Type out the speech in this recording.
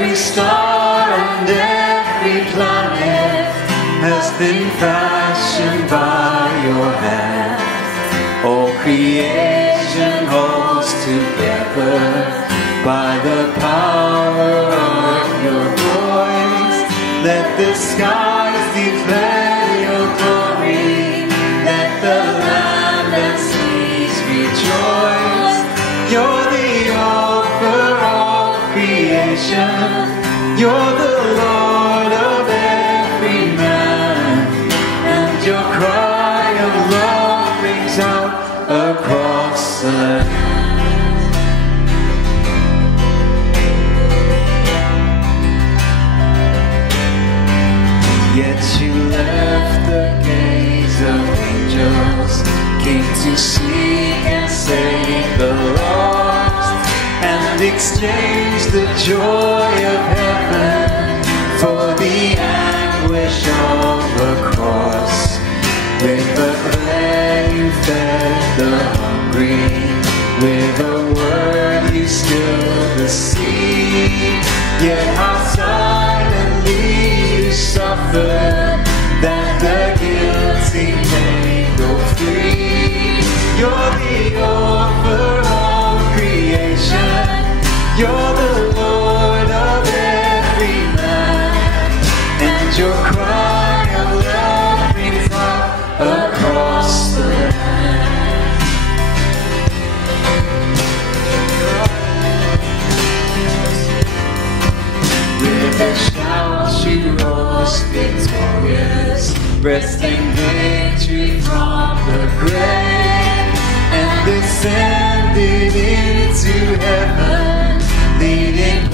Every star and every planet has been fashioned by your hand. All creation holds together by the power of your voice. Let the skies declare your glory. Let the land and seas rejoice. You're the author of creation. You're the Lord of every man. And your cry of love rings out across the land. Yet you left the gaze of angels, came to seek and save the lost, and exchanged the joy of heaven for the anguish of the cross. With the bread you fed the hungry, with a word you stilled the sea. Yet how silently you suffered, that the guilty may go free. You're the author of creation. You're the Lord of every man. And your cry of love rings out across the land. With a shout she rose victorious, wresting victory from the grave, and descended into heaven, leading